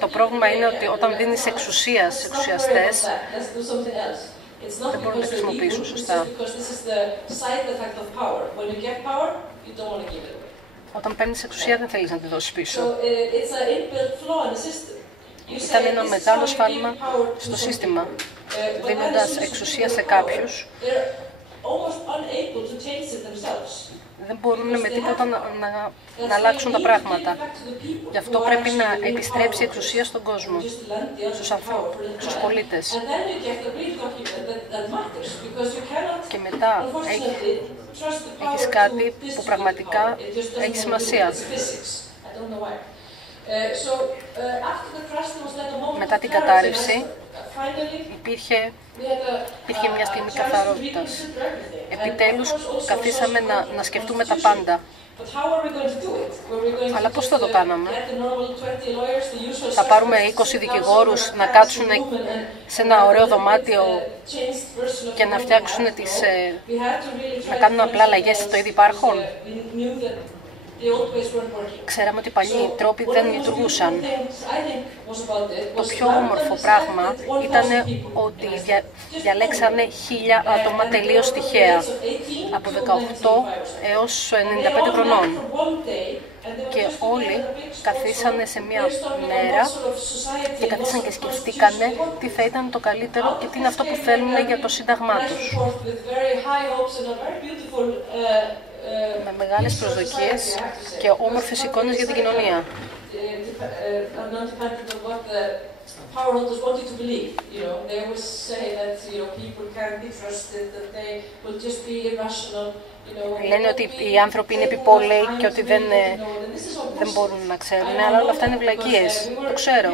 Το πρόβλημα είναι ότι όταν δίνεις εξουσία σε εξουσιαστές, δεν μπορούν να τα χρησιμοποιήσουν σωστά. Όταν παίρνεις εξουσία δεν θέλεις να τη δώσεις πίσω. Ήταν ένα μεγάλο σφάλμα στο σύστημα, δίνοντας εξουσία σε κάποιους. Δεν μπορούν με τίποτα να αλλάξουν τα πράγματα. Γι' αυτό πρέπει να επιστρέψει η εξουσία στον κόσμο, στους ανθρώπους, στους πολίτες. Και μετά έχεις κάτι που πραγματικά έχει σημασία. Μετά την κατάρρευση υπήρχε μια στιγμή καθαρότητας. Επιτέλους καθίσαμε να σκεφτούμε τα πάντα. Αλλά πώς θα το κάναμε? Θα πάρουμε 20 δικηγόρους να κάτσουν σε ένα ωραίο δωμάτιο και να φτιάξουν να κάνουν απλά αλλαγές στο ήδη υπάρχον? Ξέραμε ότι οι παλιοί τρόποι δεν λειτουργούσαν. Το πιο όμορφο πράγμα ήταν ότι διαλέξανε 1000 άτομα τελείως τυχαία, από 18 έως 95 χρονών. Και όλοι καθίσανε σε μια μέρα και καθίσαν και σκεφτήκανε τι θα ήταν το καλύτερο και τι είναι αυτό που θέλουν για το σύνταγμά τους. Με μεγάλες προσδοκίες και όμορφες εικόνες για την κοινωνία. Λένε ότι οι άνθρωποι είναι επιπόλαιοι και ότι δεν μπορούν να ξέρουν, αλλά όλα αυτά είναι βλακίες. Το ξέρω.